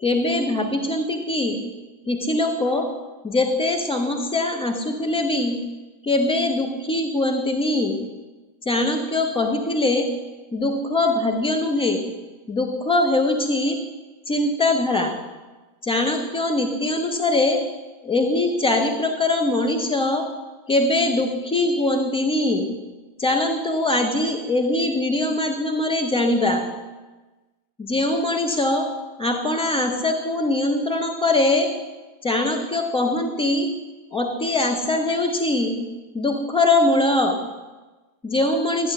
केबे भाबिछंती कि किछि लोक जेते समस्या आसुथिले भी केबे दुखी हुअंतिनी। चाणक्य कहिथिले, दुख भाग्य नुहे, दुख हेउछि चिंताधारा। चाणक्य नीति अनुसारे एही चारि प्रकार मनीष केबे दुखी हुअंतिनी। चालंतु आजी एही वीडियो माध्यमरे जानिबा। जेउ मनीष आपणा आशा को नियंत्रण करे, चाणक्य कहती अति आशा हेउछि दुखर मूल। जेउ मनीष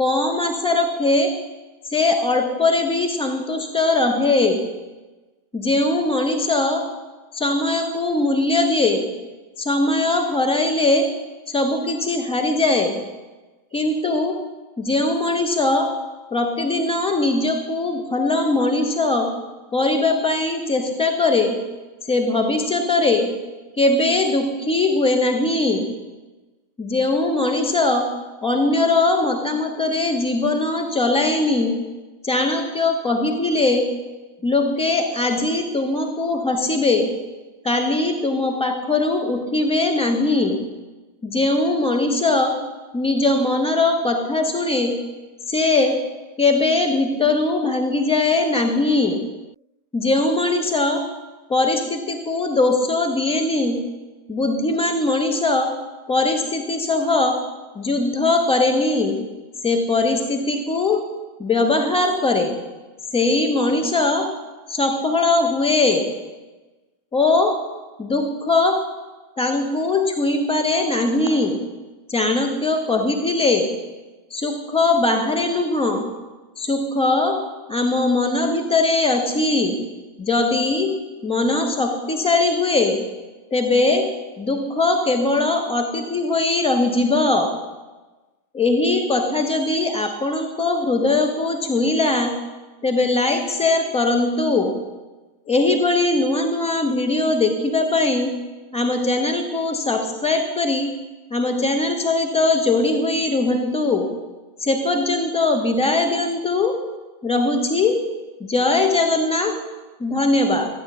कम आशा रखे से अल्परे भी संतुष्ट रहे। जेउ मनीष समय को मूल्य दिए, समय हराइले सबकिछि हारी जाए। किंतु जेउ मनीष प्रतिदिन निजको भल मनीष करिबा पाई चेष्टा करे, से भविष्यतरे केबे दुखी हुए नाही। जेउ मनीष अन्यर मतामतरे जीवन चलाएनी, चाणक्य कहिथिले, लोके आजी तुमको हसिबे, काली तुम पाखरु उठिबे नाही। जेउ मनीष निज मनर कथा शुणे, से केबे भितरु भांगी जाए नाही। जेउ मनीष परिस्थिति को दोष दिएनी, बुद्धिमान मनीष परिस्थिति सह युद्ध करेनी, से परिस्थिति को व्यवहार करे, सेई मनीष सफल हुए ओ दुख तांकु छुई पारे नाही। चाणक्य कहिथिले, सुख बाहरे नुह, सुख आम मन भितरे अछि। जदि मन शक्तिशाली हुए, तेबे दुख केवल अतिथि होई रहिजिब। एही कथा जदि आपणको हृदय को छुईला, तेबे लाइक शेयर करंतु। एही भली नुआ नुआ वीडियो देखिबा पाई आम चैनल को सब्सक्राइब करी आम चैनल सहित जोड़ी होई रुहंतु। से पर्यंत विदाय दियंतु। रहुछि। जय जगन्नाथ। धन्यवाद।